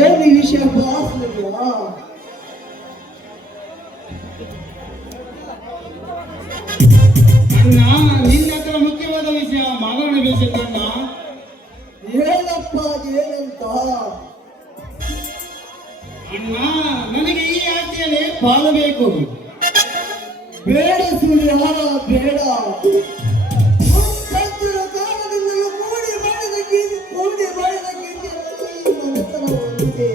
ಏನು ಈ ವಿಷಯ ಬಾಸ್ಲಿಲ್ಲ. ಅಣ್ಣ ನಿನ್ನ ಹತ್ರ ಮುಖ್ಯವಾದ ವಿಷಯ ಮಾತಾಡಬೇಕಣ್ಣ. ಏನಪ್ಪ ಏನಂತ? ಅಣ್ಣ ನನಗೆ ಈ ಆಸ್ತಿಯಲ್ಲಿ ಪಾಲು ಬೇಕು. ಬೇಡ ಸೂರ್ಯ ಬೇಡ. ಮುಂಚೆರ ಕಾಲದಿಂದಲೂ ಕೂಡಿ ಮಾಡಿದ ಮನೆತನ ಹೊಂದಿದೆ.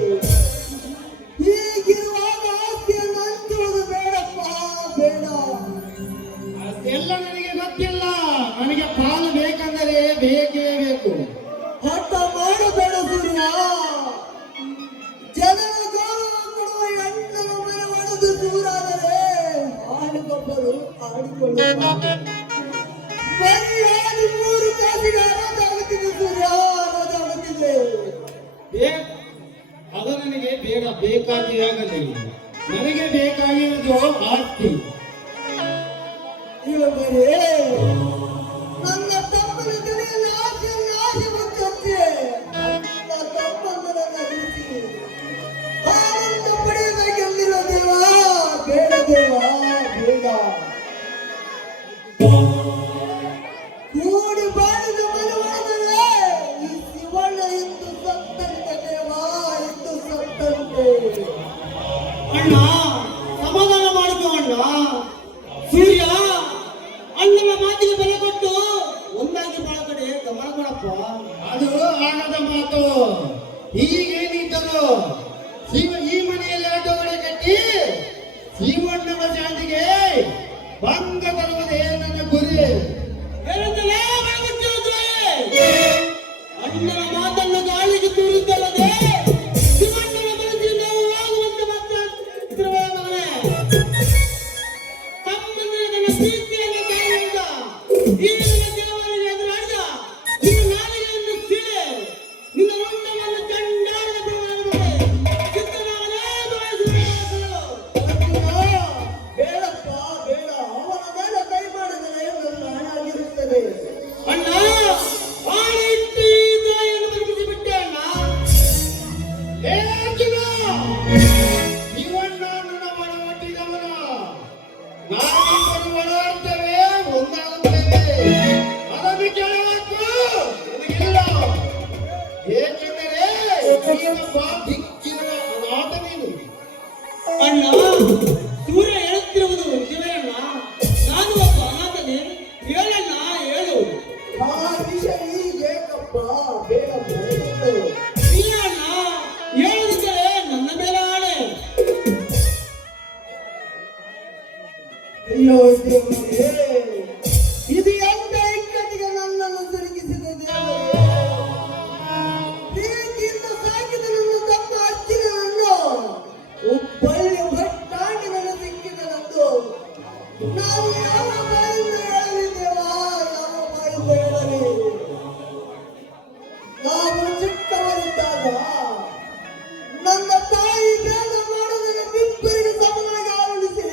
ಹೀಗಿರುವಾಗ ಆಸ್ತಿಯನ್ನು ಹಂಚುವುದು ಬೇಡಪ್ಪ ಬೇಡ. ಅದೆಲ್ಲ ನನಗೆ ಗೊತ್ತಿಲ್ಲ. ನನಗೆ ಪಾಲು ಬೇಕಂದರೆ ಬೇಕೇ ಬೇಕು. ಹಠ ಮಾಡಬೇಡ ಸೂರ್ಯ. ಜನರ ಗೌರವ ಕೊಡುವ ಹೆಣ್ಣನ ಮನೆ ಒಡೆದು ದೂರಾದರೆ ಆಡಿಗೊಬ್ಬರು ಆಡಿಕೊಳ್ಳುತ್ತಾರೆ. ಬರೀ 3 ಕಾಸಿಗೆ ಅನಾಥಾಗುತ್ತಿದೆ ಸೂರ್ಯ, ಅನಾಥಾಗುತ್ತಿದೆ. ಅದು ನನಗೆ ಬೇಡ, ಬೇಕಾಗಿ ಆಗಲಿಲ್ಲ. ನನಗೆ ಬೇಕಾಗಿರೋದು ಆಸ್ತಿ. ಇವರೇ ನನ್ನ ತಮ್ಮನ ಕಡೆಯಲ್ಲಿ ಆಸೆಯನ್ನು ಆಸೆ ಬಂದಂತೆ ನನ್ನ ತಮ್ಮಂದರ ಅರಿಸಿ ಆನಂದ ಪಡೆಯಬೇಕೆಂದಿರೋ ದೇವ. ಬೇಡ ದೇವ ಬೇಡ. ಕೂಡಿ ಬಾಳಿದ ಮನವಾದರೆ ಈ ಶಿವಣ್ಣ ಎಂದು ಸತ್ತಂತೆ ದೇವ, ಎಂದು ಸತ್ತಂತೆ. ಅಣ್ಣ ಸಮಾಧಾನ ಮಾಡಿಕೊ ಅಣ್ಣ. ಸೂರ್ಯ ಅಣ್ಣನ ಮಾತಿಗೆ ಬೆಲೆ ಕೊಟ್ಟು ಒಂದಾಗಿ ಬಾಳ ಕಡೆ ಗಮನ ಕೊಡಪ್ಪ. ಅದು ಆಗದ ಮಾತು. ಹೀಗೇನಿದ್ದರು ಈ ಮನೆಯಲ್ಲಿ ಅಡ್ಡಗಡೆ ಕಟ್ಟಿ ಶಿವಣ್ಣನ ಶಾಂತಿಗೆ ಭಂಗ ತರುವುದೇ ನನ್ನ ಗುರಿ. ಅಣ್ಣನ ಮಾತನ್ನು ಗಾಳಿಗೆ ತೂರಿದ್ದಲ್ಲದೆ ಶಿವಣ್ಣನ ಮನಸ್ಸಿಗೆ ನೋವಾಗುವಂತೆ ಮಾತಾಡುತ್ತಿರುವ ಮಗನೇ. ತಮ್ಮಂದಿರ ನನ್ನ ಪ್ರೀತಿಯನ್ನು ಕಾಯುವುದ ಈ ನನ್ನ ದೇವರಿಗೆ ಎದುರಾಡಿದ ನಿನ್ನ ನಾಲಿಗೆಯನ್ನು ಸೀಳೆ ನಿನ್ನ ಹೊಂಡವನ್ನು ಚಂಡಾಲದ ಪ್ರಮಾಣದಲ್ಲಿ ಸಿದ್ಧನಾಗಲೇ ಬಯಸುವ. ಬೇಡಪ್ಪ ಬೇಡ. ಅವನ ಮೇಲೆ ಕೈ ಮಾಡಿದರೆ ನನ್ನ ಹಾಳಾಗಿರುತ್ತದೆ. ಅಣ್ಣ ಆಣೆ ಇಟ್ಟು ಈ ದಾರಿಯನ್ನು ಬದುಕಿಸಿ ಬಿಟ್ಟೆ ಅಣ್ಣ. ಏ ಅರ್ಜುನ, ಶಿವಣ್ಣ ನನ್ನ ಒಳ ಒಟ್ಟಿದವನ. ನಾವಿಬ್ಬರು ಒಳಾಡ್ತೇವೆ, ಒಂದಾಗುತ್ತೇವೆ. ಅದನ್ನು ಕೇಳಬೇಕು ನನಗಿಲ್ಲ. ಏಕೆಂದರೆ ನೀನೊಬ್ಬ ದಿಕ್ಕಿನ ಅನಾಥ ನೀನು. ಅಣ್ಣ ಸೂರ್ಯ ಹೇಳುತ್ತಿರುವುದು ನಿಜವೇ ಅಣ್ಣ. ನಾನು ಒಬ್ಬ ಅನಾಥನೇ. ಹೇಳಣ್ಣ ಹೇಳು. ಆ ವಿಷಯ ಈಗೇಕಪ್ಪ ಬೇಡ ಬೇಡ. ಇಲ್ಲ ಅಣ್ಣ, ಹೇಳುತ್ತಿದ್ದರೆ ನನ್ನ ಮೇಲೆ ಆಣೆ. ಅಯ್ಯೋ ದೇವರೇ, ಇದು ಎಂತ ಇಕ್ಕಟ್ಟಿಗೆ ನನ್ನನ್ನು ತಿರುಗಿಸಿದ ದೇವರೇ. ಪ್ರೀತಿಯಿಂದ ಸಾಕಿದ ನನ್ನ ತಮ್ಮ ಅಜ್ಜಿನನ್ನು ಒಬ್ಬಳ್ಳಿ ಭಟ್ಟಾಂಡಿ ನನ್ನ ಸಿಕ್ಕಿದನಂದು ನಾನು ಯಾವ ಬಾಯಿಂದ ಹೇಳಲಿ ದೇವ, ಯಾವ ಬಾಯಿಂದ ಹೇಳಲಿ. ನಾನು ಚಿಕ್ಕವರಿದ್ದಾಗ ನನ್ನ ತಾಯಿ ಬೇಡ ಮಾಡುವುದನ್ನು ಬಿಬ್ಬರಿಗೆ ಸಮನಾಗಿ ಆವರಿಸಿ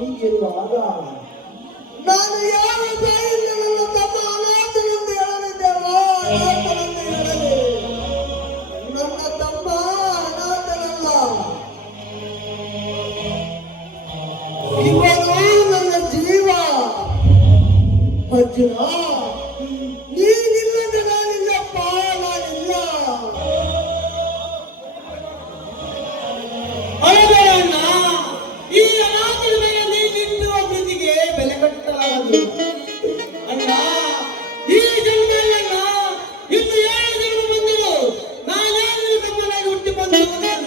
ಹೀಗಿರುವಾಗ ನಾನು ಯಾವ ಬಾಯಿಂದ ನನ್ನ ತಮ್ಮ ಅನಾಥನೆಂದು ಹೇಳಲಿದ್ದೇವ, ಅನಾಥನೆಂದು ಹೇಳಲಿ. ನನ್ನ ತಮ್ಮ ಅನಾಥನಲ್ಲ, ಇವನು ನನ್ನ ಜೀವ. ಅರ್ಜುನ, ನೀನಿಲ್ಲದ ನಾನಿಲ್ಲಪ್ಪ, ನಾನಿಲ್ಲ. ಅಳಬೇಡ ಅಣ್ಣ. ಈ ಅನಾಥನ ಮೇಲೆ ನೀನಿಟ್ಟುವ ಪ್ರೀತಿಗೆ ಬೆಲೆ ಕಟ್ಟಲಾಗದು. ಅಣ್ಣ ಈ ಜನ್ಮ ಅಲ್ಲ, ಇನ್ನು 7 ಜನ್ಮ ಬಂದರು ನಾನೇನು ತಮ್ಮನಾಗಿ ಹುಟ್ಟಿ ಬಂದು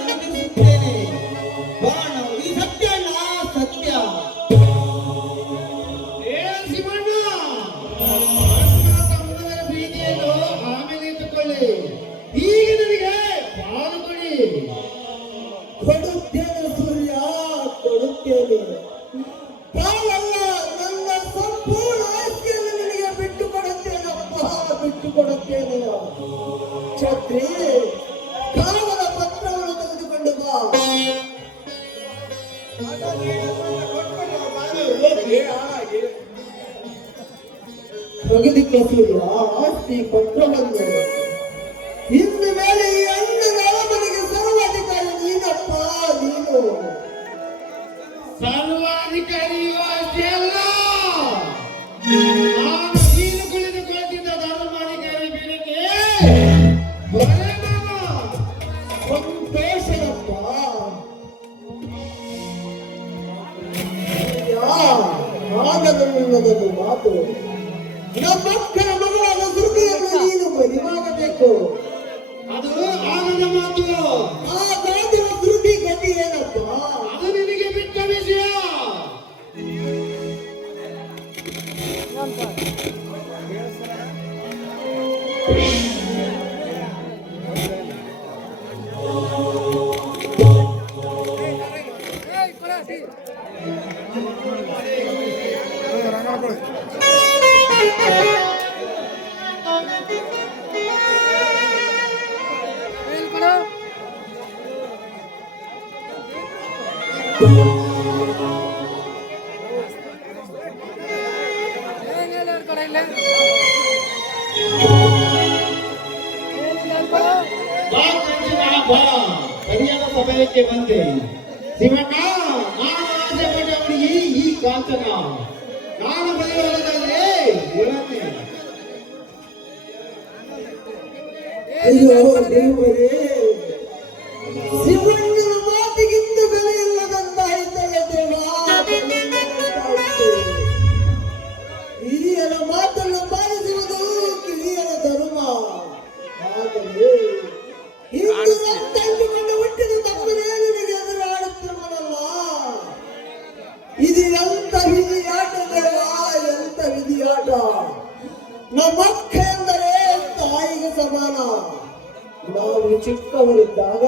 ನಂಬಿಸುತ್ತೇನೆ. ಬಾಣ ಈ ಸತ್ಯ ಅಣ್ಣ, ಸತ್ಯ. ಏ ಶಿವಣ್ಣ, ಅಣ್ಣ ತಮ್ಮನ ಪ್ರೀತಿಯನ್ನು ಆಮೇಲೆ ಇಟ್ಟುಕೊಳ್ಳಿ. ಈಗ ನನಗೆ ಪಾಲು ಕೊಡಿ. ಕೊಡುತ್ತೇನೆ ಸೂರ್ಯ, ಕೊಡುತ್ತೇನೆ. ಪಾಲಲ್ಲ, ನನ್ನ ಸಂಪೂರ್ಣ ಆಸ್ತಿಯನ್ನು ನಿನಗೆ ಬಿಟ್ಟು ಕೊಡುತ್ತೇನಪ್ಪ, ಬಿಟ್ಟು ಕೊಡುತ್ತೇನೆ. ಛತ್ರಿ, ಕಾವಲ ಪತ್ರವನ್ನು ತೆಗೆದುಕೊಂಡು ಬಾ. ಪ್ರಗತಿಕ ಸೂರ್ಯ ಆಸ್ತಿ ಪತ್ರವನ್ನು ಇನ್ನು ಮೇಲೆ ಈ ಅಣ್ಣನ ಅರಮನೆಗೆ ಸರ್ವಾಧಿಕಾರಿ ನೀನಪ್ಪ ನೀನು. ಸರ್ವಾಧಿಕಾರಿಯೂ ಅಷ್ಟೇ ಅಲ್ಲ, ನಾನು ನೀನು ಕುಳಿತುಕೊಳ್ಳುತ್ತಿದ್ದ ಧರ್ಮಾಧಿಕಾರಿ ಪೀಠಕ್ಕೆ ಸಂತೋಷದಪ್ಪ. ಆಗದಲ್ಲದೊಂದು ಮಾತು, ನಮ್ಮ ಮಕ್ಕಳ ಮಗಳಾದ ಶ್ರುತಿಯನ್ನು ನೀನು ಮರಿವಾಗಬೇಕು. ಅದು ಆಗದ ಮಾತು. ಆ ಮಾತಿನ ಶ್ರುತಿ ಗತಿ ಏನಪ್ಪ? ಅದು ನಿನಗೆ ಬಿಟ್ಟ ವಿಷಯ. ಸರಿಯಾದ ಸಮಯಕ್ಕೆ ಬಂದೆ ಶಿವಣ್ಣ. ನಾನು ಆಸೆ ಪಟ್ಟವನಿಗೆ ಈ ಕಾಂಚನ, ನಾನು ಬರೆಯುವುದಾದರೆ ಹೇಳನ್ನೇ. ಅಯ್ಯೋ ದೇವರೇ, ಶಿವಣ್ಣನ ಮಾತಿಗಿಂತ ಬೆಲೆ ಇಲ್ಲದಂತಾಯಿತಲ್ಲ ದೇವಾ. ಹಿರಿಯರ ಮಾತನ್ನು ಪಾಲಿಸುವುದು ಕಿರಿಯರ ಧರ್ಮ. ಆದರೆ ಇಂದು ರಕ್ತಂದುಕೊಂಡು ಹುಟ್ಟಿದ ತಮ್ಮನೇ ನಿನಗೆ ಎದುರಾಡುತ್ತಿರುವನಲ್ಲ. ಇದು ಎಂತ ವಿಧಿಯಾಟ ದೇವಾ, ಎಂತ ವಿಧಿಯಾಟ. ನಮ್ಮಕ್ಕ ಎಂದರೆ ತಾಯಿಗೆ ಸಮಾನ. ನಾವು ಚಿಕ್ಕವರಿದ್ದಾಗ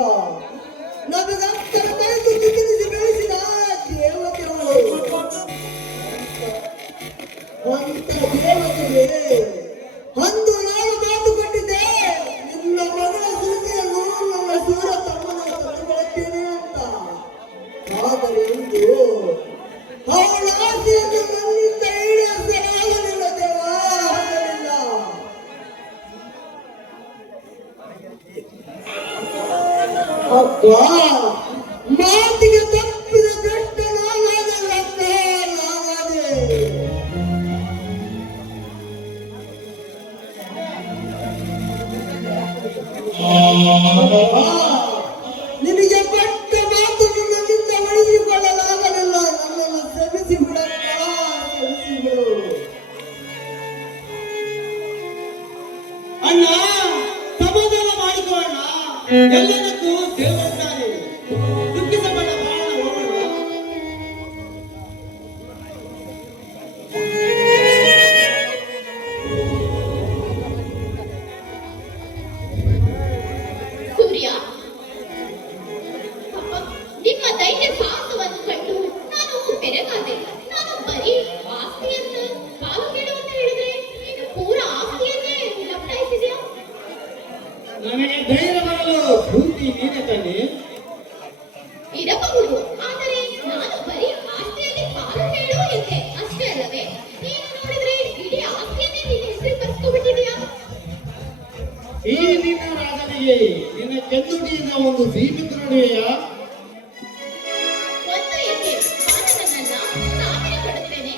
ನಮಗಂತರ ಕರೆದು ತಿನ್ನಿಸಿ ಬೆಳೆಸಿದ ದೇವತೆಗಳು. ಅಂತ ದೇವತೆಗೆ ಅಂದು ನಾನು ಮಾತು ಕೊಟ್ಟಿದ್ದೆ, ನಿನ್ನ ಮಗಳ ಸೂರ್ಯನು ನನ್ನ ಸೂರ ತಮ್ಮನ ತಂದುಕೊಳ್ಳುತ್ತೇನೆ ಅಂತ. ಆದರೆ ಇಂದು ಅವಳ ಆಸೆಯನ್ನು ನನ್ನಿಂದ ಈಡೇರಿಸಲಾಗಲಿಲ್ಲ ದೇವಾ, ಆಗಲಿಲ್ಲ. ಅಪ್ಪ, ಮಾತಿಗೆ ತಪ್ಪಿದ ದೊಡ್ಡ ನಾನಾಗಲ್ಲ ನಾನಾದೆ. ನಿನಗೆ ಪಟ್ಟ ಮಾತನ್ನು ನನ್ನಿಂದ ಉಳಿಸಿಕೊಳ್ಳಲಾಗಲಿಲ್ಲ. ನನ್ನನ್ನು ಕ್ಷಮಿಸಿ ಬಿಡಲ್ಲ, ಕ್ಷಮಿಸಿ ಬಿಡು. ಅಣ್ಣ, ಸಮಾಧಾನ ಮಾಡಿಕೊಳ್ಳೋಣ. ಎಲ್ಲದಕ್ಕೂ ದೇವರಿದ್ದಾನೆ. ದುಃಖಿಸಬೇಡ, ಬಾಳ ಹೋಗೋಣ. ಸೂರ್ಯ, ನಿಮ್ಮ ಧೈರ್ಯ ಸಾಹಸವನ್ನು ಕಂಡು ನಾನು ಬೆರಗಾದೆ. ನಾನು ಬರೀ ಆಸ್ತಿಯನ್ನು ಕಾಲು ಕೇಳು ಅಂತ ಹೇಳಿದ್ರೆ ನೀನು ಪೂರ ಆಸ್ತಿಯನ್ನೇ ಲಪ್ಟಾಯಿಸಿದ್ಯಾ? ನನಗೆ ಧೈರ್ಯ ಬರಲು ಪೂರ್ತಿ ನೀನೆ ತಾನೆ. ಇರಬಹುದು, ಆದರೆ ನಾನು ಬರೀ ಆಸ್ತಿಯಲ್ಲಿ ಕಾಲು ಕೇಳು ಎಂದೆ ಅಷ್ಟೇ ಅಲ್ಲವೇ? ನೀನು ನೋಡಿದ್ರೆ ಇಡೀ ಆಸ್ತಿಯನ್ನೇ ನೀನು ಹೆಸರು ಬರ್ಸ್ಕೊಬಿಟ್ಟಿದ್ಯಾ? ಈ ನಿನ್ನ ರಾಜನಿಗೆ ನಿನ್ನ ಕೆಂದುಟಿಯಿಂದ ಒಂದು ಸೀಮಿತ ನಡುವೆಯಾ? ಒಂದು ಏಕೆ, ನಾನು ನನ್ನನ್ನ ಸಾವಿರ ಕೊಡುತ್ತೇನೆ.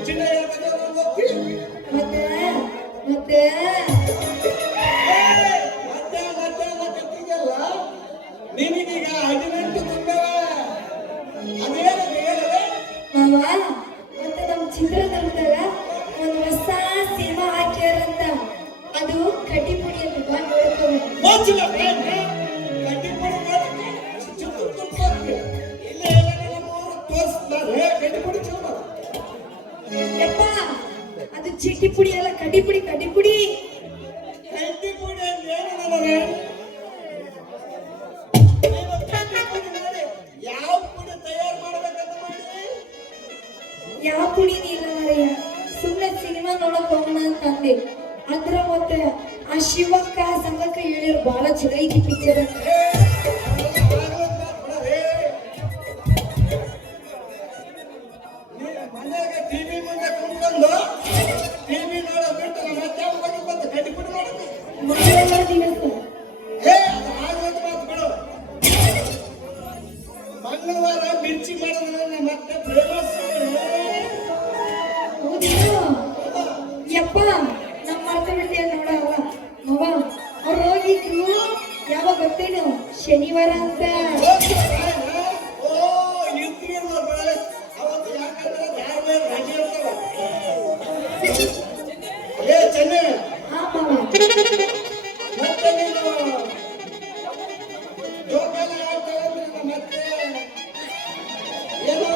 ಹೆಚ್ಚಿನ ಹೇಳ್ಬೇಕು ಗೊತ್ತಿ ಮತ್ತೆ ಮತ್ತೆ ಮತ್ತೆ ಮತ್ತೆ ಕತ್ತಿಗೆಲ್ಲ ನಿನಗೀಗ 18 ತುಂಬವ ಅದೇನು ಹೇಳದೆ ಮಾವ ಮತ್ತೆ ನಮ್ಮ ಚಿತ್ರದುರ್ಗದಾಗ ಒಂದು ಹೊಸ ಸಿನಿಮಾ ಹಾಕ್ಯಾರಂತ ಅದು ಕಡ್ಡಿಪುಡಿ ಅಂತ ಬಾ ನೋಡ್ಕೋಬೇಕು ಮೋಚಿನ ಕಡ್ಡಿಪುಡಿ ನೋಡಕ್ಕೆ ಚಿತ್ರದುರ್ಗ ಹೋಗ್ತೀವಿ ಇಲ್ಲೇ ನಮ್ಮೂರು ತೋರಿಸ್ತಾರೆ ಕಡ್ಡಿಪುಡಿ ಚಲೋ ಯಪ್ಪ ಅದು ಚಿಟ್ಟಿ ಪುಡಿ ಅಲ್ಲ ಕಡ್ಡಿಪುಡಿ ಕಡ್ಡಿಪುಡಿ ಕಡ್ಡಿಪುಡಿ ಅಂದ್ರೆ ಏನು ನನಗೆ ಯಾವ ಪುಡಿ ತಯಾರು ಮಾಡ್ಬೇಕಂತ ಮಾಡಿ ಯಾವ ಪುಡಿನೂ ಇಲ್ಲ ಮಾರಯ್ಯ ಸುಮ್ಮನೆ ಸಿನಿಮಾ ನೋಡಕ್ ಹೋಗೋಣ ಅಂತ ಅಂದೆ ಅದ್ರ ಮತ್ತೆ ಆ ಶಿವಕ್ಕ ಸಂಗಕ್ಕ ಹೇಳಿರು ಬಹಳ ಚಲೋ ಐತಿ ಪಿಕ್ಚರ್ ಅಂತ ಮನೆಯಾಗ ಟಿವಿ ಮುಂದೆ ಕುಂತ್ಕೊಂಡು ಟಿವಿ ನೋಡೋ ಬಿಟ್ಟು ನಮ್ಮ ಅಜ್ಜ ಹೋಗಿ ಬಂದು ಕಡ್ಡಿಪುಡಿ ಮಾಡೋದು ಮಂಗಳವಾರ ದಿವಸ ಅದು ಆಗೋದು ಮಾತು ಬಿಡು ಮಂಗಳವಾರ ಮಿರ್ಚಿ ಮಾಡೋದ್ರೆ ಮತ್ತೆ ಫೇಮಸ್ ಹೌದೇನು ಯಪ್ಪ ನಮ್ಮ ಮರ್ತ ಬಿಡ್ತೀಯ ನೋಡವ ಮವ ಅವ್ರು ಹೋಗಿದ್ರು ಯಾವಾಗ ಗೊತ್ತೇನು ಶನಿವಾರ ಅಂತ ಓ ಇರ್ತೀವಿ ಅವತ್ತು ಯಾಕಂದ್ರೆ ಯಾರ ಮೇಲೆ ರಜೆ ಇರ್ತಾವ ಏ ಚೆನ್ನೆ ಹಾ ಮಾವ ಮತ್ತೆ ನೀನು ಜೋಕಾಲಿ ಆಡ್ತಾವೆ ಅಂದ್ರೆ ಮತ್ತೆ ಏನು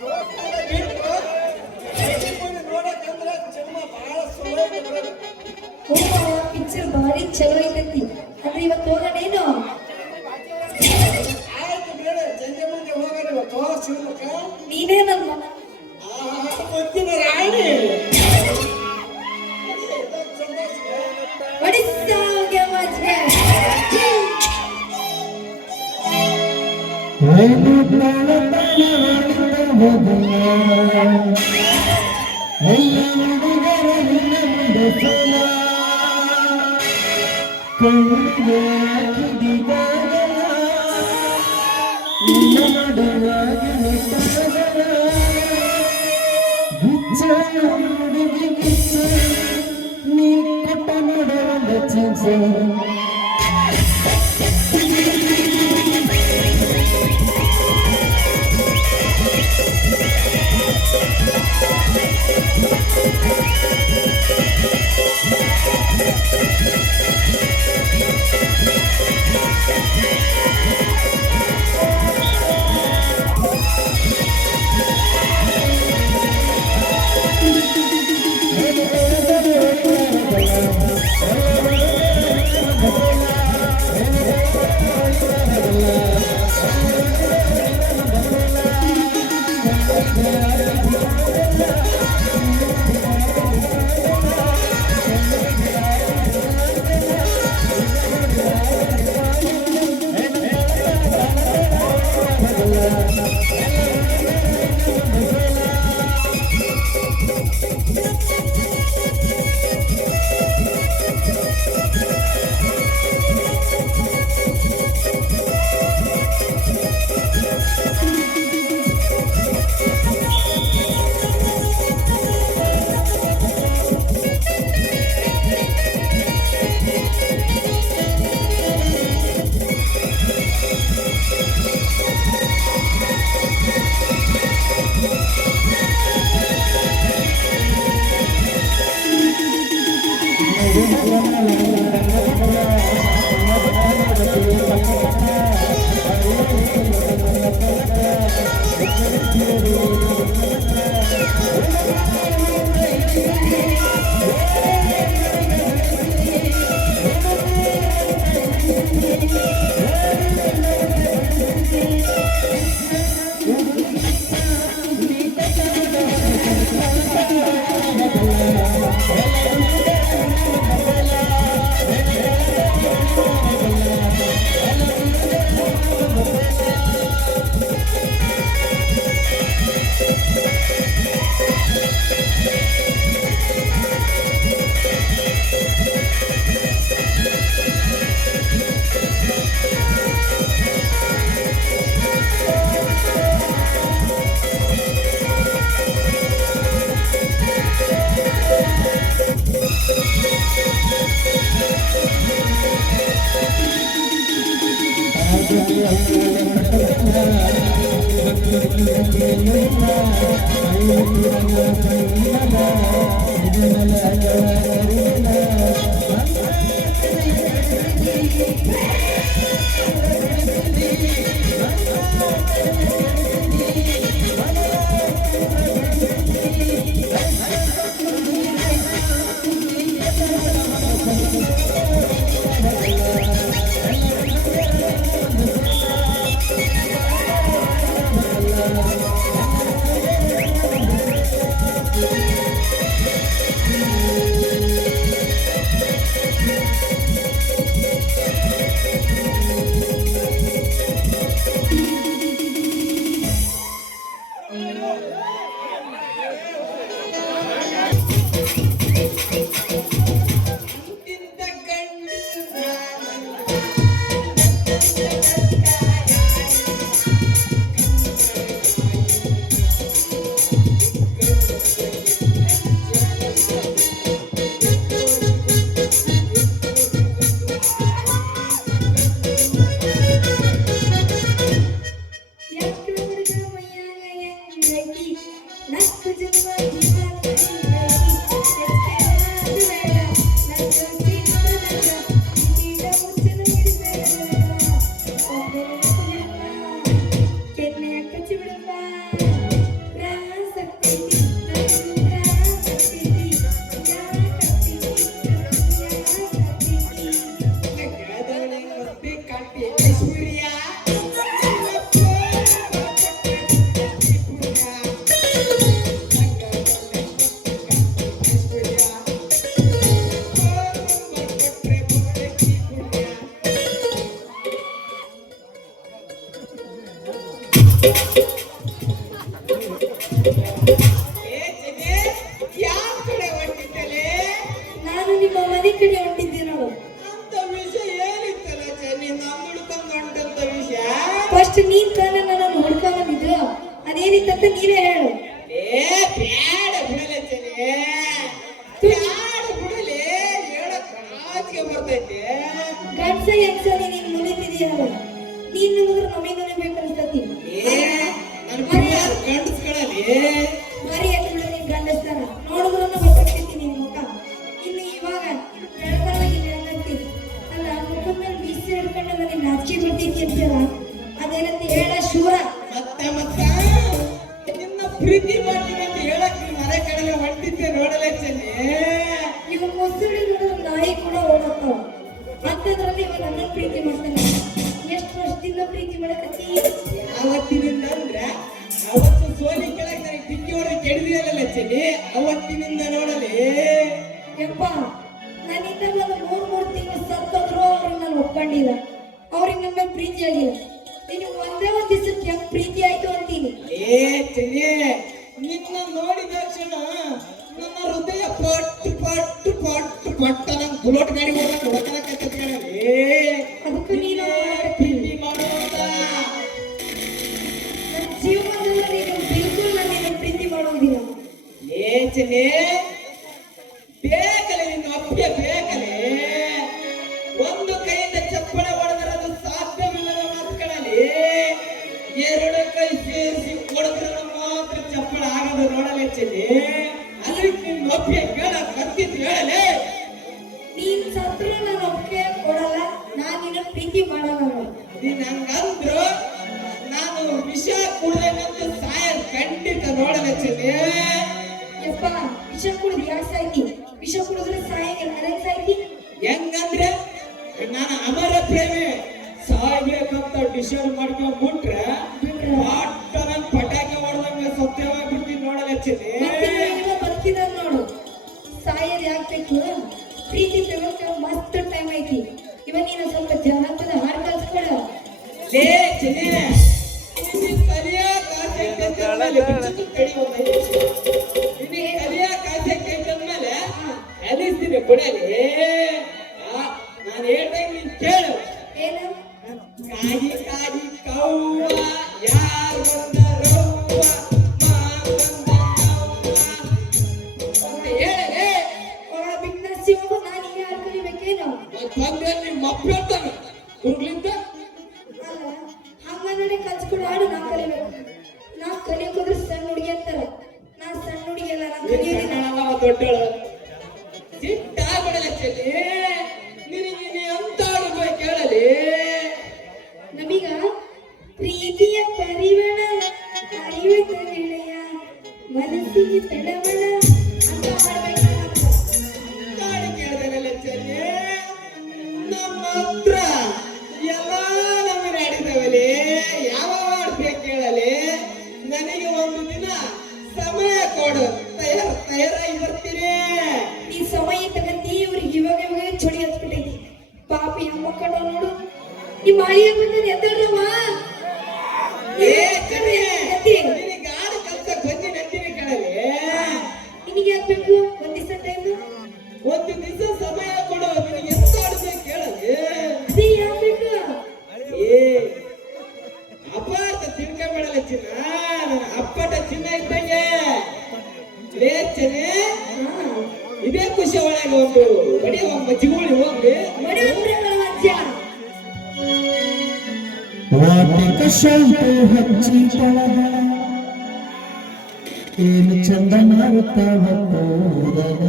ಜೋಕಾಲಿ ಬಿಟ್ಟು ಕಡ್ಡಿಪುಡಿ ನೋಡಕ್ಕಂದ್ರೆ ಚೆನ್ನ ಬಹಳ ಸುಲಭ ಬರೋದು ಹೋ ಮಾವ ಪಿಕ್ಚರ್ ಭಾರಿ ಚಲೋ ಐತೈತಿ ಅಂದ್ರೆ ಇವತ್ತು ಹೋಗೋಣೇನು ಆಯ್ತು ಬೇಡ ಸಂಜೆ ಮುಂದೆ ಹೋಗೋಣ ಇವತ್ತು ಶಿವಮೊಗ್ಗ ನೀನೇ ನನ್ನ ಮಗ ಗೊತ್ತಿನ ರಾಣಿ ಹೊಡಿಸ್ತಾವ್ಗೆ ಮಜ್ಗೆ ಇಂಥ ಗಂಡು ಯಾಕೆ ಹುಡುಗ ಮೈಯಾಗ ಹೆಂಗೈತಿ ನಕ್ಕು ಜನ್ಮ ಜೀವನೈತಿ ಎಷ್ಟೇ ಬೇಡ ನನ್ನ ಜೀವನದ ಈಗ ಮುಚ್ಚಲು ಬಿಡಬೇಡ ಕೆನ್ನೆಯ ಕಚ್ಚಿ ಬಿಡಪ್ಪ ರಾಸಕ್ಕೈತಿ ರಾಸಕ್ಕೈತಿ ಯಾಕತ್ತೈತಿ ಗೆಳದವಳೆ ಮತ್ತೆ ಕಾಟಿ ಐಶ್ವರ್ಯ ಯಾವ ಕಡೆ ಹೊಂಟಿದ್ದಲೆ ನಾನು ನಿಮ್ಮ ಮನೆ ಕಡೆ ಹೊಂಟಿದ್ದೆ ನೋಡು ಅಂತ ವಿಷಯ ಏನಿತ್ತಲ್ಲ ಚೆನ್ನಿ ನಾವು ಹುಡ್ಕೊಂಡ್ ಹೊಂಟಂತ ವಿಷಯ ಫಸ್ಟ್ ನೀನ್ ತಾನೇ ನನ್ನನ್ನು ಹುಡ್ಕೊಂಡ್ ಬಂದಿದ್ದು ಅದೇನಿತ್ತಂತ ನೀವೇ ಹೇಳು ಏ ಬ್ಯಾಡ ಬಿಡಲೆ ಚೆನ್ನಿ ಬ್ಯಾಡ ಬಿಡಲೆ ಹೇಳಕ್ ನಾಚಿಕೆ ಬರ್ತೈತೆ ಗಂಡ್ಸ ಹೆಂಗ್ಸ ನೀನ್ ಮುನಿತಿದೀಯಲ್ಲ ನೀನ್ ನೋಡಿದ್ರೆ ನಮಗೆ ಬೇಕನ್ಸ್ತತಿ ಏ ನನ್ನ ಗಂಡಸ್ಗಳಲ್ಲಿ ಮಾರಿ ಹಾಕಿದ್ರೆ ನೀನ್ ಗಂಡಸ್ತಾರ ನೋಡಿದ್ರು ಗೊತ್ತಾಗ್ತೈತಿ ನಿನ್ ಮುಖ ಇನ್ನು ಇವಾಗ ಬೆಳಗಾವಿ ಹೇಳ್ತಿ ಅಲ್ಲ ಮುಖದ ಮೇಲೆ ಬೀಸಿ ಹಿಡ್ಕೊಂಡು ನನಗೆ ನಾಚಿಕೆ ಬರ್ತೈತಿ ಅಂತಲ್ಲ ಅದೇನಂತ ಹೇಳ ಶೂರ ಮತ್ತೆ ನಿನ್ನ ಪ್ರೀತಿ ಮಾಡ್ತೀನಿ ಅಂತ ಹೇಳಕ್ ನೀನ್ ಮನೆ ಕಡೆಗೆ ಹೊಂಟಿದ್ದೆ ನೋಡಲೆ ಚೆನ್ನಿ ಇವ ಮೊಸಳಿ ನೋಡಿದ್ರೆ ನಾಯಿ ಕೂಡ ಓಡೋಗ್ತಾವ ಅಂತದ್ರಲ್ಲಿ ಇವ ನನ್ನ ಪ್ರೀತಿ ಮಾಡ್ತಾನೆ ಎಷ್ಟು ವರ್ಷದಿಂದ ಪ್ರೀತಿ ಮಾಡಕತ್ತಿ ಅವತ್ತಿನಿಂದ ಅಂದ್ರೆ ಅವತ್ತು ಸೋಲಿ ಕೆಳಗೆ ನನಗೆ ಟಿಕ್ಕಿ ಹೊಡೆದು ಕೆಡದಿರಲ್ಲ ಚೆನ್ನಿ ಅವತ್ತಿನಿಂದ ನೋಡಲಿ ಯಪ್ಪ ನನ್ನಿಂದ ಒಂದು ಮೂರು ತಿಂಗಳು ಸತ್ತೋದ್ರು ಅವ್ರಿಗೆ ನಾನು ಒಪ್ಕೊಂಡಿಲ್ಲ ಅವ್ರಿಗೆ ನಮ್ಮ ಪ್ರೀತಿ ಆಗಿಲ್ಲ ನೀನು ಒಂದೇ ಒಂದು ದಿವಸಕ್ಕೆ ಹೆಂಗ್ ಪ್ರೀತಿ ಆಯ್ತು ಅಂತೀನಿ ಏ ಚೆನ್ನಿ ನಿನ್ನ ನೋಡಿದ ತಕ್ಷಣ ನನ್ನ ಹೃದಯ ಪಟ್ಟು ಪಟ್ಟು ಪಟ್ಟು ಪಟ್ಟ ನಂಗೆ ಬುಲೆಟ್ ಗಾಡಿ ಹೊಡ್ಕೊಳಕತ್ತೈತಿ ಕಣಲ್ಲಿ ಅದಕ್ಕೆ ನೀನು ಪ್ರೀತಿ ಮಾಡುವಂತ ನನ್ನ ಜೀವನದಲ್ಲಿ ನೀನು ಬಿಲ್ಕುಲ್ ನಾನು ಪ್ರೀತಿ ಮಾಡೋದಿಲ್ಲ ಏ ಚೆನ್ನಿ ಬೇಕಲೆ ನಿನ್ನ ಒಪ್ಪಿಗೆ ಬೇಕಲೆ ಒಂದು ಕೈಯಿಂದ ಚಪ್ಪಳೆ ಹೊಡೆದರೆ ಅದು ಸಾಧ್ಯವಿಲ್ಲದ ಮಾತುಗಳಲ್ಲಿ ಎರಡು ಕೈ ಸೇರಿಸಿ ಹೊಡೆದ್ರೆ ಮಾತ್ರ ಚಪ್ಪಳ ಆಗೋದು ನೋಡಲೆ ಚೆನ್ನಿ ಅದಕ್ಕೆ ನಿನ್ನ ಒಪ್ಪಿಗೆ ಕೇಳ ಕತ್ತಿತ್ತು ಹೇಳಲೆ ನೀನ್ ಸತ್ರು ನಾನು ಒಪ್ಪಿಗೆ ಕೊಡಲ್ಲ ನಾನು ನಿನ್ನ ಪ್ರೀತಿ ಮಾಡಲ್ಲ ನೀನ್ ಹಂಗಂದ್ರು ನಾನು ವಿಷ ಕುಡ್ದೇನಂತ ಸಾಯದ್ ಖಂಡಿತ ನೋಡಲೆ ಚೆನ್ನಿ ಯಪ್ಪ ವಿಷ ಕುಡಿದು ಯಾಕೆ ಸಾಯ್ತಿ ವಿಷ ಕುಡಿದ್ರೆ ಸಾಯಂಗಿಲ್ಲ ನನಗೆ ಸಾಯ್ತಿ ಹೆಂಗಂದ್ರೆ ನಾನು ಅಮರ ಪ್ರೇಮಿ ಸಾಯ್ಬೇಕಂತ ಡಿಸೈಡ್ ಮಾಡ್ಕೊಂಡ್ ಬಿಟ್ರೆ ಪಾಟ ನನ್ ಪಟಾಕಿ ಹೊಡೆದಂಗ ಸತ್ಯವಾಗಿ ಬಿಡ್ತೀನಿ ನೋಡಲೆ ಚೆನ್ನಿ ಮತ್ತೆ ಇವ ಬದುಕಿದ ನೋಡು ಸಾಯದ್ ಯಾಕೆ ಬೇಕು ಪ್ರೀತಿ ತಗೋಕ ಮಸ್ತ್ ಟೈಮ್ ಐತಿ ಇವ ನೀನು ಸ್ವಲ್ಪ ಜನಪದ ಹಾಡು ಕಲ್ಸ್ಕೊಡ ಲೇ ಚೆನ್ನಿ ನೀನ್ ಕಲಿಯ ಕಾಸೆ ಮೇಲೆ ಬಿಚ್ಚು ಕಡಿ ನೀನ್ ಕಲಿಯ ಕಾಸೆ ಮೇಲೆ ಕಲಿಸ್ತೀನಿ ಬಿಡಲಿ ನಾನು ಹೇಳ್ದಂಗ ನೀನ್ ಕೇಳು ಏನು ಕಾಯಿ ಕಾಯಿ ಕವ್ವ ಯಾರ್ ಬಂದರವ್ವ ಅಂತ ಹೇಳಲೇ ಅವಳ ಬಿಟ್ಟ ಶಿವಗೂ ನಾನು ಈಗ ಹಾಡು ಕಲಿಬೇಕೇನು ಬಂದ್ರೆ ನಿಮ್ಮ ಅಪ್ಪ ಹೇಳ್ತಾನೆ ಹುಡ್ಲಿಂದ ಅಲ್ಲ ಆದರೆ ಕಲ್ಸ್ಕೊಡು ಹಾಡು ನಾ ಕಲಿಬೇಕು. ನಾ ಕಲಿಯೋಕೋದ್ರೆ ಸಣ್ಣ ಹುಡುಗಿ ಅಂತಾರ. ನಾ ಸಣ್ಣ ಹುಡುಗಿ ಅಲ್ಲ, ನಾ ಕಲಿಯೋದಿಲ್ಲ. ದೊಡ್ಡಳು ಸಿಟ್ಟಾಗ್ಬಿಡಲ್ಲ ಚೆಲ್ಲಿ. ನಿನಗೆ ನೀ ಅಂತ ಅನುಭವ ಕೇಳಲಿ. ನಮೀಗ ಪ್ರೀತಿಯ ಪರಿಮಳ ಅರಿವಿತ ಗೆಳೆಯ ಮನಸ್ಸಿಗೆ ತಡವಳ ಅಂತ ಹಾಡ್ಬೇಕು ನಮ್ಗೆ. ಹಾಡು ಕೇಳ್ದಲ್ಲ ಚೆಲ್ಲಿ. ನಮ್ಮ ಹತ್ರ ಎಲ್ಲ ನಮಗೆ ಆಡಿದವಲ್ಲಿ ಯಾವ ಮಾಡ್ಬೇಕು ಕೇಳಲಿ. ನನಗೆ ಒಂದು ದಿನ ಸಮಯ ಕೊಡು, ತಯಾರಾಗಿ ಬರ್ತೀನಿ. ನೀ ಸಮಯ ತಗಂತಿ ಇವ್ರಿಗೆ ಇವಾಗ ಚಳಿ ಹತ್ಬಿಟ್ಟೈತಿ. ಪಾಪ ಹೆಣ್ಮಕ್ಕಳು ನೋಡು, ನಿಮ್ಮ ಅಳಿಯ ಬಂದ ಎದ್ದಮ್ಮ ನಿನಗೆ ಗಾಡಿ ಕಲ್ಸಕ್ ಬಂದಿ ನಂದಿನಿ ಕಣಲಿ. ನಿನಗೆ ಯಾಕಬೇಕು ಒಂದ್ ದಿವಸ ಟೈಮ್? ಒಂದು ದಿವಸ ಸಮಯ ಕೊಡು, ನಿನಗೆ ಎಂತ ಆಡ್ಬೇಕು ಕೇಳಲಿ. ಅದೇ ಯಾಕಬೇಕು? ಏ ಅಪಾರ್ಥ ತಿಳ್ಕೊಂಬೇಡಲ್ಲ ಚಿನ್ನ. ನನ್ನ ಅಪ್ಪಟ ಚಿನ್ನ ಇದ್ದಂಗೆ ಲೇ ಚೆನ್ನೆ. ಇದೇ ಖುಷಿ ಒಳಗೆ ಒಂದು ಬಡಿ ಒಬ್ಬ ಜಿಗುಳಿ ಹೋಗ್ಲಿ. ವಾಟಿಕ ಶಾಂಪು ಹಚ್ಚಿ ತೊಳೆದ ಏನು ಚಂದ ಮಾರುತ್ತಾವ ಕೂದಲ.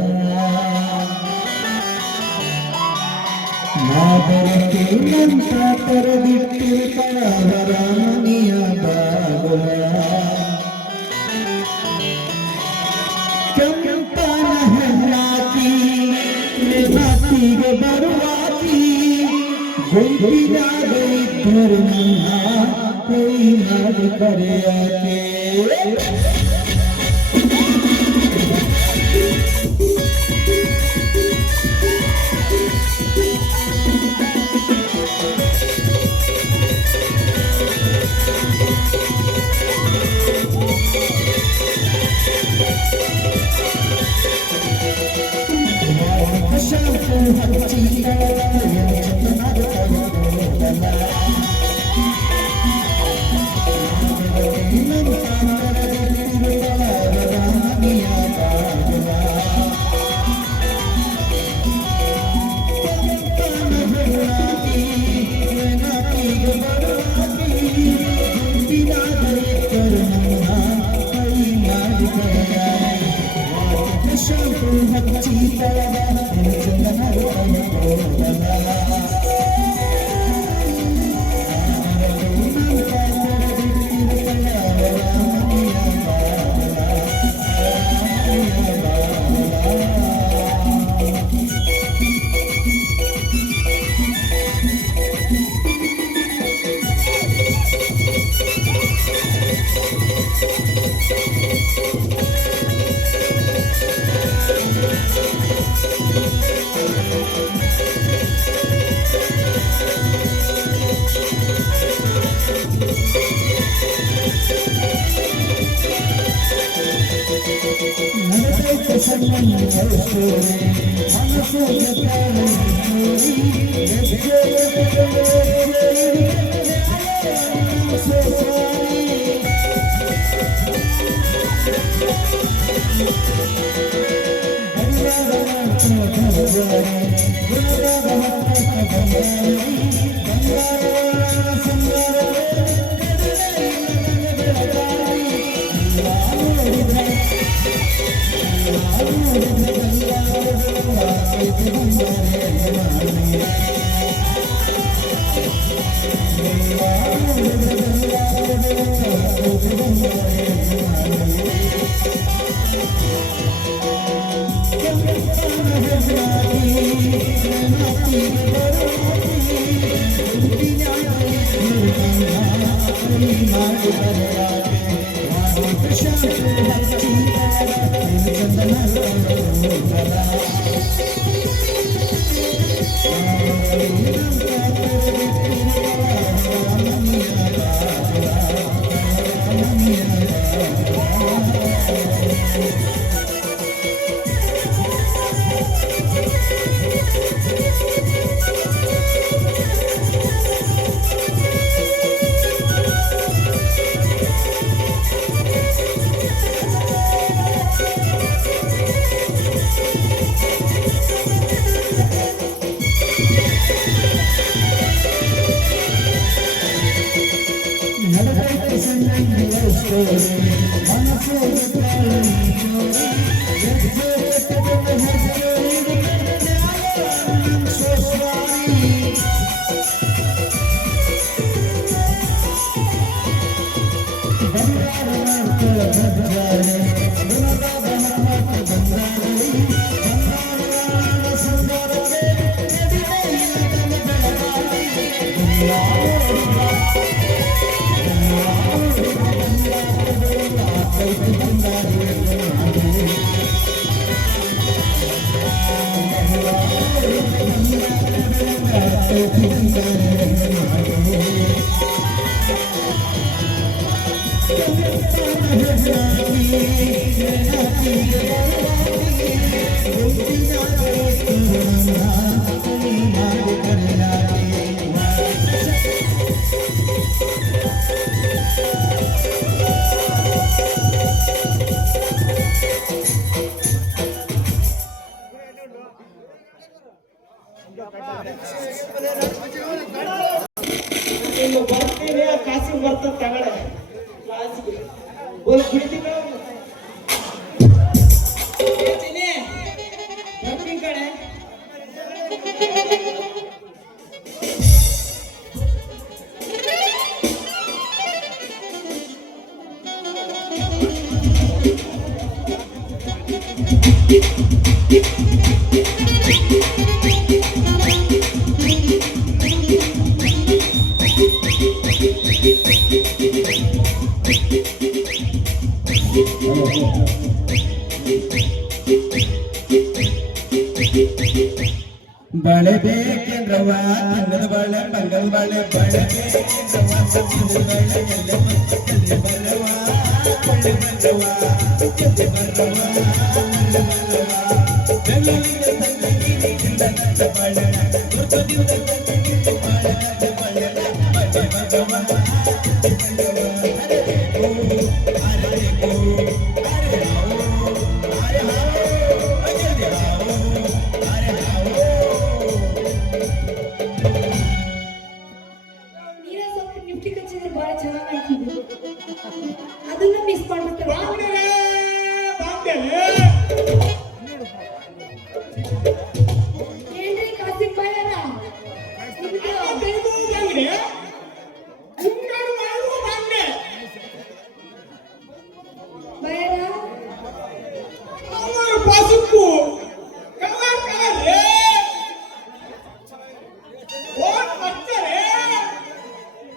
ನಾದರಕ್ಕೆ ನಂತ ತೆರೆದಿಟ್ಟಿರ್ತಾಳ ರಾಮನಿಯ ಬಾಗುಲ. ಕೆಂಪನ ಹೆಣ್ಣಾಕಿ ಮಾತಿಗೆ ಬರುವಾಕಿ ಗುಂಪಿನಾಗ ಇದ್ದರು ನನ್ನ ಕೈ ಮಾಡಿ ಕರೆಯಾಕೆ. ಶಾಂಪು ಹಚ್ಚಿ ಶಾಂಪು ಹಚ್ಚಿ ತಳಗ ನಡವಳಿಕೆ ಸಂಬಂಧಿಯ ಸ್ಟೋರಿ ಮನಸ್ಸು ಗೊತ್ತಾಳು ಹೆಜ್ಜೆ ಎತ್ತದ ಹೆಜ್ಜೆ so sorry ಬಂಗಾರ ಮಾಡ್ತ ಬಂಗಾರೆ ಗುಣದ ಬಹಮತ ಬಂಗಾರೆ ಬಂಗಾರ ಸುಂದರತೆ ನದಿನೇ ಇಲ್ಲದ ಬೆಳಗಾವಿ ಇನ್ನು ಬರ್ತೀನಿ ಕಾಸಿಗೆ ಬರ್ತದ ತಗಳೆ ಕ್ಲಾಸಿಗೆ ಒಂದು ಕುಡಿತೀನಿ ಬರ್ತೀನಿ ಕಡೆ ಬಳೆ ಬೇಕೆಂದ್ರವ ತಂಗದ ಬಳೆ ಬಂಗದ ಬಳೆ ಬಳೆ ಬೇಕೆಂದ್ರವ ತಂಗದ ಬಳೆ ಎಲ್ಲಿ ಬಂದು ಬಲ್ಲವ ಬಳೆ ಬಂದವ ಎಲ್ಲಿ ಬರವ ಬೆಳ್ಳಿಗೆ ತಂಗಿನಿಂದ ಬಳೆ ಗುರುತಿಂದ ತಂಗಿನಿಂದ ಬಳೆ ಬಳೆ ಬಳೆ ಬಂದವ ನೀವೇ ಸ್ವಲ್ಪ ನಿಫ್ಟಿ ಕಚ್ಚಿದ್ರೆ ಬಹಳ ಚೆನ್ನಾಗಿ ಹಾಕಿದ್ರು ಅದನ್ನ ಮಿಸ್ ಮಾಡ್ಬಿಟ್ಟು ಏನ್ರಿ ಕಾಸಿಗೆ ಬಾಯರ ಬಾಯರ ಪಾಸುಕ್ಕು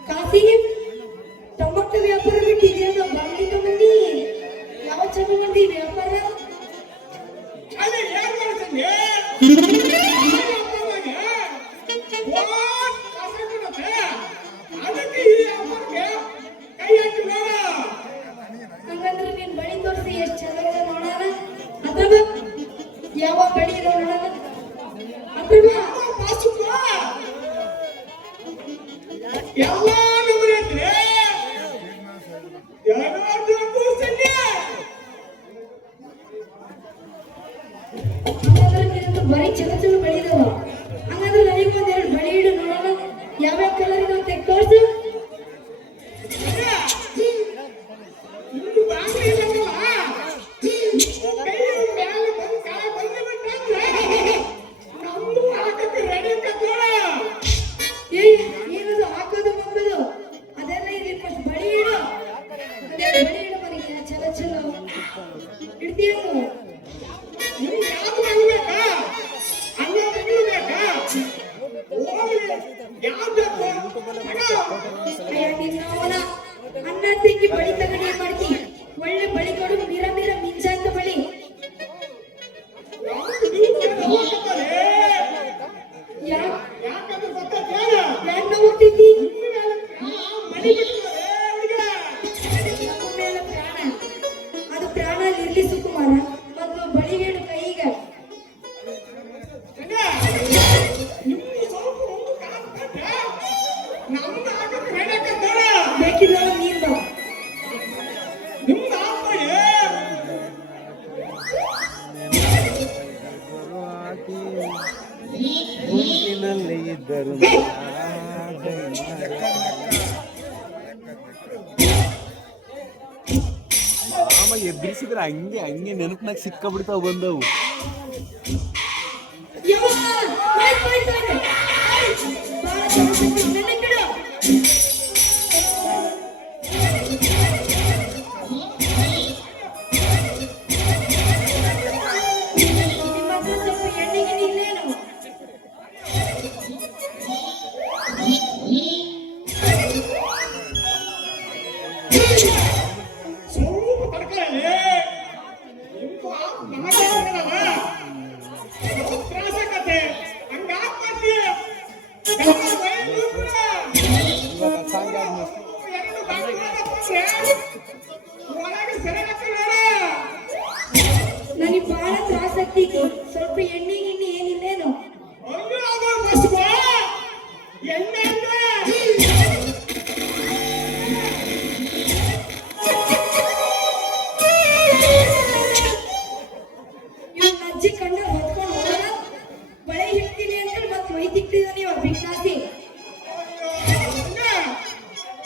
ಕಾಸಿಗೆ ಟೊಮೊಟೊ ವ್ಯಾಪಾರ ಬಿಟ್ಟಿದೆಯಲ್ಲ ಬಾಂಡಿ ತಗೊಂಡಿ ಯಾವ ಚಲೋ ಮಂದಿ ವ್ಯಾಪಾರ ಅದೇ ಏನ್ ಮಾಡ್ತೀನಿ ಅದಕ್ಕೆ ಈ ಅಮ್ಮಕ್ಕೆ ಕೈ ಹಾಕಿ ನೋಡ ಹಂಗಂದ್ರೆ ನೀನ್ ಬಳಿ ತೋರಿಸಿ ಎಷ್ಟು ಚೆನ್ನಾಗಿದೆ ನೋಡೋಣ ಅಥವಾ ಯಾವ ಬಳಿ ಇದೆ ನೋಡೋಣ ಅಥವಾ ಪಾಸುಕ್ಕು ಎಲ್ಲ ನಮ್ಮನೆ ಐತ್ರಿ ಯಾರು ಕೂರ್ಸನ್ನಿ ಹಂಗಂದ್ರೆ ನಿನ್ನದು ಬರೀ ಚಲೋ ಚಲೋ ಬಳಿ ಇದಾವ ಹಂಗಂದ್ರೆ ನನಗೊಂದ್ ಎರಡು ಬಳಿ ಇಡು ನೋಡೋಣ ಯಾವ್ಯಾವ ಕಲರ್ ಇದಾವ ತೆಗ್ ತೋರ್ಸು ಇನ್ನು ಬಾಂಗ್ಲಿ ಇಲ್ಲಂಗಲ್ಲ ಕೈ ಮ್ಯಾಲೆ ಬಂದು ಕಾಲ ಬಂದು ಬಿಟ್ಟಂದ್ರೆ ನಮ್ದು ಹಾಕಕ್ಕೆ ರೆಡಿ ಕತ್ತೋಣ ಏ ಏನದು ಹಾಕೋದು ಬಂಬದು ಅದೆಲ್ಲ ಇಲ್ಲಿ ಫಸ್ಟ್ ಬಳಿ ಇಡು ಅದೇ ಬಳಿ ಇಡು ಮರಿಗೆ ಚಲೋ ಚಲೋ ಇಡ್ತೀಯನು ನೀವು ಯಾವ್ದು ಆಗ್ಬೇಕಾ ಅನ್ನ ತೆಗಿಬೇಕಾ ಹೋಗ್ಲಿ ಯಾವ್ದು ಬೇಕು ಅಯ್ಯ ನಿನ್ನ ಅವನ ಅನ್ನ ತೆಗಿ ಬಳಿ ತಗೊಂಡು ಏನ್ ಮಾಡ್ತಿ ಒಳ್ಳೆ ಬಳಿ ಕೊಡು ಮೀರ ಮೀರ ಮಿಂಚಾಂತ ಬಳಿ ಯಾಕಂದ್ರೆ ಗೊತ್ತೇನು ಯಾಕೆ ಹೋಗ್ತಿದ್ದಿ ಮನೆ ಬಿಟ್ಟಿದ್ದಾರೆ ಮೇಲೆ ಪ್ರಾಣ ಅದು ಪ್ರಾಣ ಅಲ್ಲಿ ಇರ್ಲಿ ಸುಕುಮಾರ ಮತ್ತು ಬಳಿ ಹೇಳು ಕೈಗೆ ನಿಮ್ಗೆ ಸ್ವಲ್ಪ ಒಂದು ಕಾಸು ಕೊಟ್ರೆ ನಮ್ದು ಹಾಕಕ್ಕೆ ರೆಡಿ ಕತ್ತೋಣ ಬೇಕಿಲ್ಲ ನೀನ್ ಬಾ ಎಬ್ಬಿಸಿದ್ರೆ ಹಂಗೆ ಹಂಗೆ ನೆನಪಿನಾಗ ಸಿಕ್ಕಾಬಿಡ್ತಾವ ಬಂದವು. ಯವ್ವ, ಆಯ್ತ್. ಬಾಳ ತೋರ್ಸಕ್ಕೆ ನನ್ನ ಕಡೆ. ನಿಮ್ಮ ಹತ್ರ ಸ್ವಲ್ಪ ಎಣ್ಣೆ ಗಿಣ್ಣೆ ಇಲ್ಲೇನು? ಸ್ವಲ್ಪ ತಡ್ಕೊಳ್ಳಿ. ನಿಮ್ಗೂ ನಮಗೆ ತ್ರಾಸಕತೆ ಹಂಗಾಗ್ಬಾರ್ದು. ನನಗೆ ಬಹಳ ತ್ರಾಸಕ್ತಿಗೆ ಸ್ವಲ್ಪ ಎಣ್ಣೆ ಗಿಣ್ಣೆ ಏನಿಲ್ಲೇನು? ಇವ್ನ ಅಜ್ಜಿ ಕಣ್ಣ ಹೊತ್ಕೊಂಡು ಹೋಗೋಣ ಬಳೆ ಹಿಡ್ತೀನಿ ಅಂತೇಳಿ ಮತ್ತೆ ಒಯ್ತಿಟ್ಟಿದ್ದಾನೆ ಇವ ಬಿಟ್ಟಾಸಿ.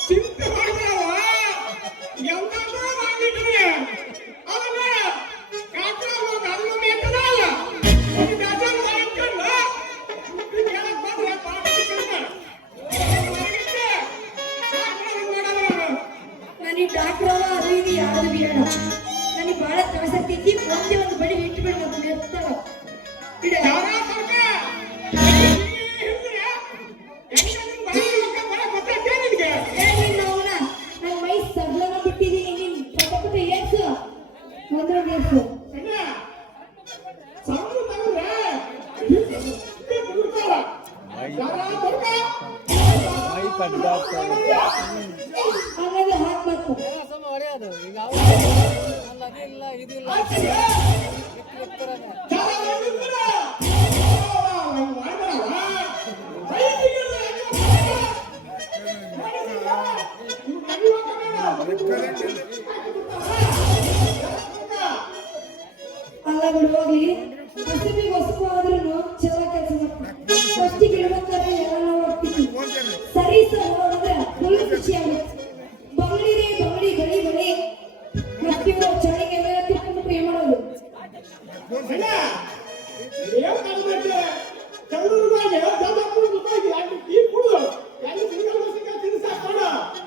ಚಿಂತೆ ಮಾಡ್ತಾವ ಎಂದಾದ್ರೂ ಮಾಡ್ಬಿಟ್ರಿ ಅವನ್ನ ಕಾಕ್ರೋಗ ಅದನ್ನು ಮೇಕದಲ್ಲ ಒಂದು ಡಜನ್ ಮಾಡ್ಕೊಂಡು ಹೇಳಕ್ ಬಂದ್ರೆ ಪಾಠಕ್ಕೆ ನನಗೆ ಡಾಕ್ಟರ್ ಅದು ಇದು ಯಾರು ಬೇಡ. ನನಗೆ ಬಹಳ ತ್ರಾಸಕ್ತಿದ್ದಿ ಒಂದೇ ಒಂದು ಬಡಿ ಇಟ್ಟು ಬಿಡ ಮತ್ತೆ ನೆತ್ತಾಳ ಇಡ. ನನ್ನ ಮೈ ಸಗ್ಲನ ಬಿಟ್ಟಿದ್ದೀನಿ. ನೀನ್ ಪಟ ಏರ್ಸು ಮೊದಲು ಏರ್ಸು. ಮೈ ಕಡ್ಡಾಡ್ತಾವೆ. ಹಾಗಾಗಿ ಹಾಕ್ಬೇಕು. ಅಲ್ಲ ಬಿಡು ಹೋಗ್ಲಿ. ಹಸಿಬಿಗೆ ಹೊಸಕು ಆದ್ರೂ ಚಲೋ ಕೆಲಸ ಮಾಡ್ತೀನಿ. ಫಸ್ಟಿಗೆ ಇಡ್ಬೇಕಾದ್ರೆ ಎಲ್ಲ ನಾವು ಹೋಗ್ತೀವಿ. ಸರಿ ಸರ್ ನೋಡಿದ್ರೆ ಫುಲ್ ಖುಷಿ ಆಗುತ್ತೆ. ಬಂಗಡಿ ಬಳಿ ಮತ್ತೆ ಚಳಿಗೆ ಎಲ್ಲ ತಿಳ್ಕೊಂಡು ಪ್ರಿಯ ಮಾಡೋದು.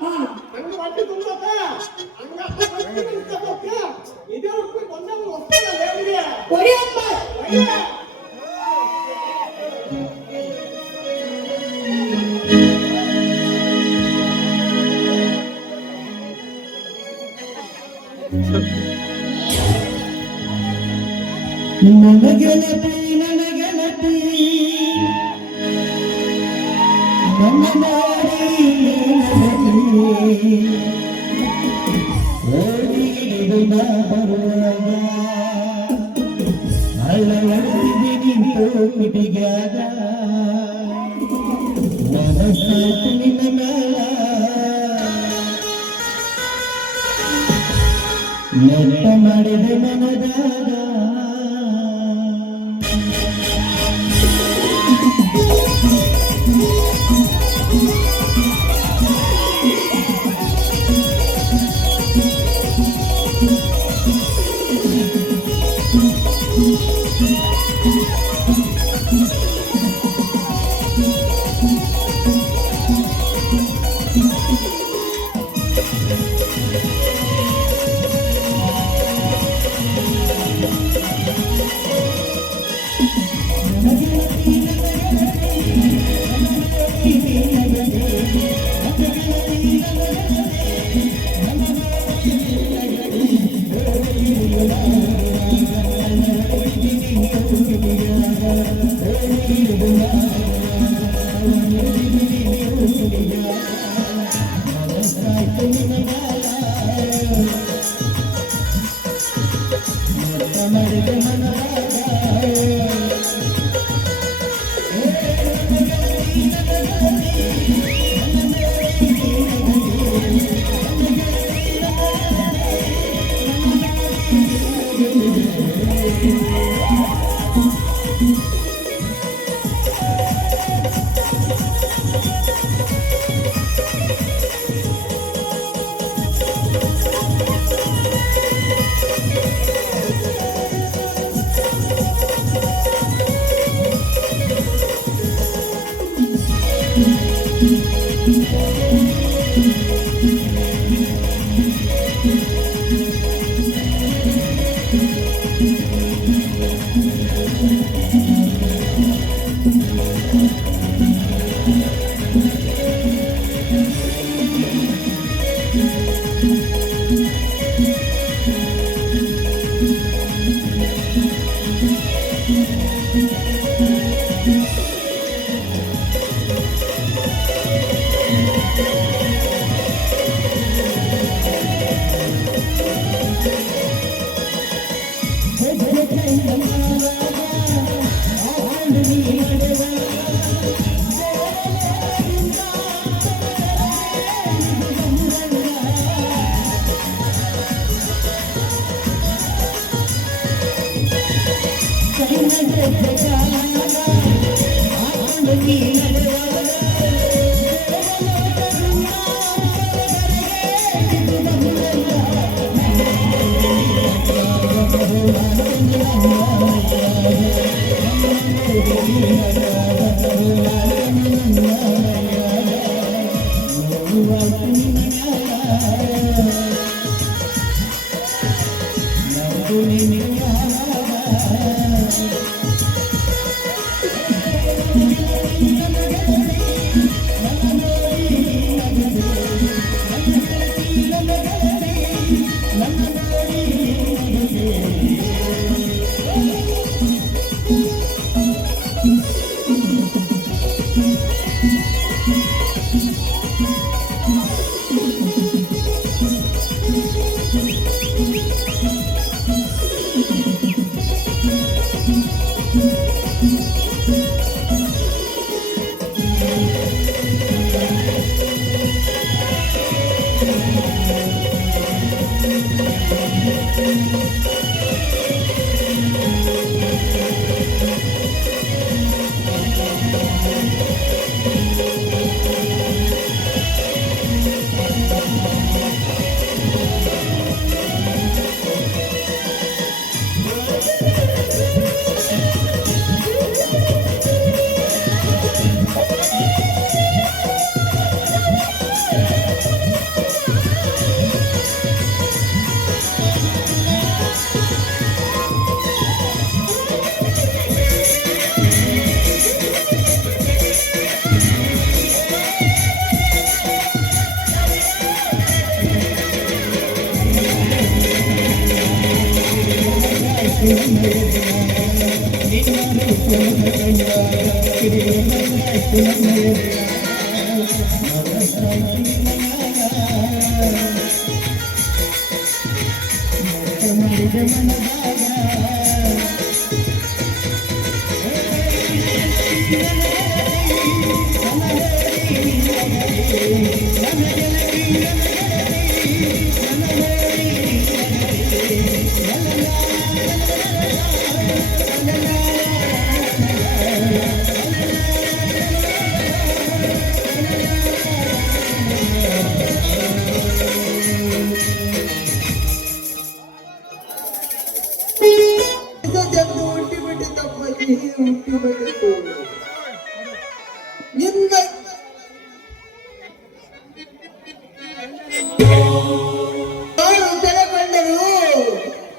ಹಾ ಹೊಡಿಯಪ್ಪ. ನನಗೆಲತಿ ನನಗೆಲತಿ ನನ್ನ ನಾಡಿ ಓಡಿದು ನಾ ಬರುವಾಗ ಅಳ್ಳವಳಿಸಿದೆ ನಿಂತು ಪಿಟಿಗ್ಯಾಗ ಮನಸ್ಸಾಯ್ತು ನಿನ್ನ ಮೇಲ ನೆಟ್ಟ ಮಾಡಿದೆ ಮನದಾಗ Thank you.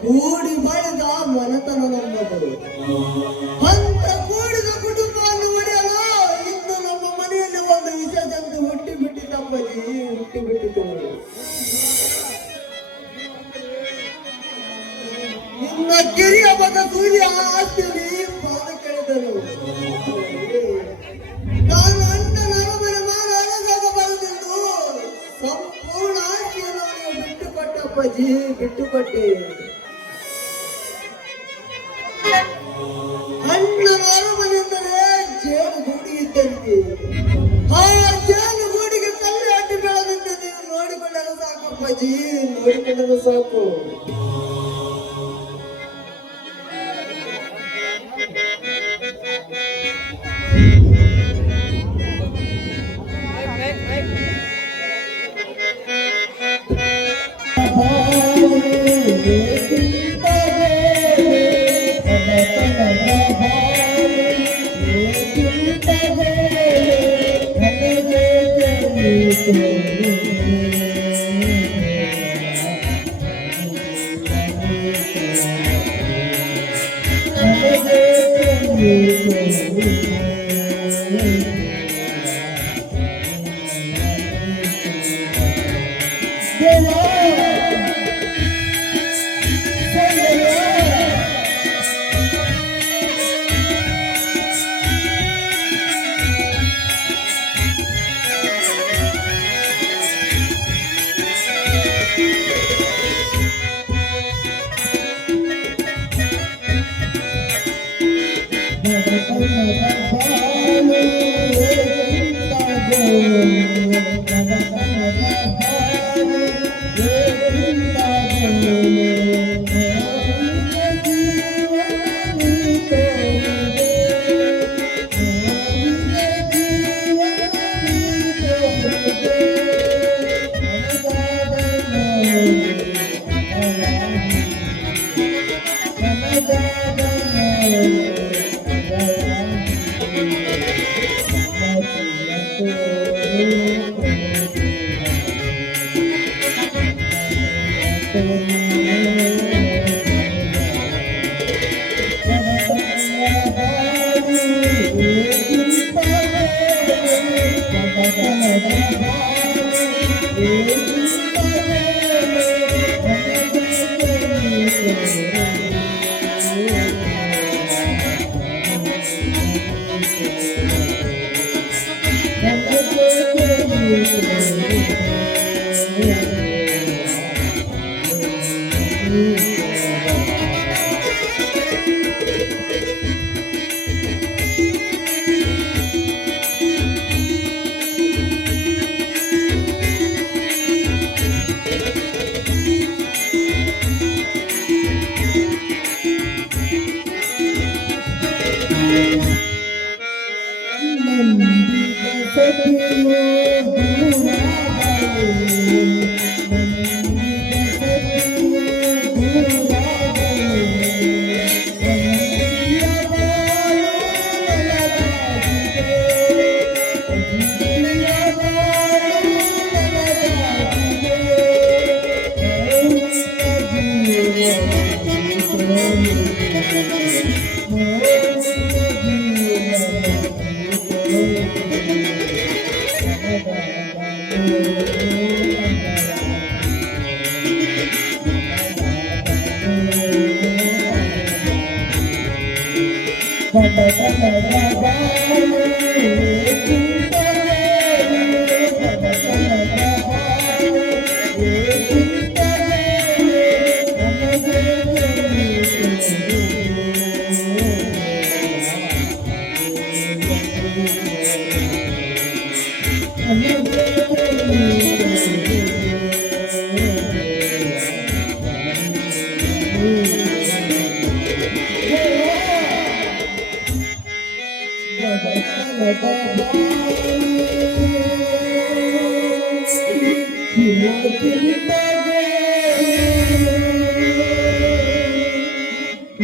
ಕೂಡಿ ಬಳಿದ ಮನೆತನ ನಮ್ಮದು. ಅಂತ ಕೂಡಿದ ಕುಟುಂಬವನ್ನು ಒಡೆಯಲು ಇಂದು ನಮ್ಮ ಮನೆಯಲ್ಲಿ ಒಂದು ವಿಷ ಜಂತು ಹುಟ್ಟಿಬಿಟ್ಟಿತಪ್ಪಜಿ, ಹುಟ್ಟಿಬಿಟ್ಟಿತು. ಇನ್ನ ಕಿರಿಯ ಮಗ ಸೂರ್ಯ ಆಸ್ತಿಯಲ್ಲಿ ಪಾದ ಕೆಳೆದರು. ನಾನು ಅಣ್ಣನ ಅರಮನೆ ಮಾರ ಅಳಗಾಗಬಾರದೆಂದು ಸಂಪೂರ್ಣ ಆಸ್ತಿಯನ್ನು ಅವನಿಗೆ ಬಿಟ್ಟುಕೊಟ್ಟಪ್ಪಜಿ, ಬಿಟ್ಟುಕೊಟ್ಟೆ. ಅಣ್ಣನ ಅರಮನೆಂದರೆ ಜೇನುಗೂಡಿ ಇದ್ದಂತೆ. ಆ ಜೇನುಗೂಡಿಗೆ ಕಲ್ಲು ಅಡ್ಡಿ ಬೆಳೆದಂತೆ ನೀವು ನೋಡಿಕೊಂಡರೆ ಸಾಕಪ್ಪಜಿ, ನೋಡಿಕೊಂಡರೆ ಸಾಕು.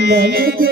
ನನಗೆ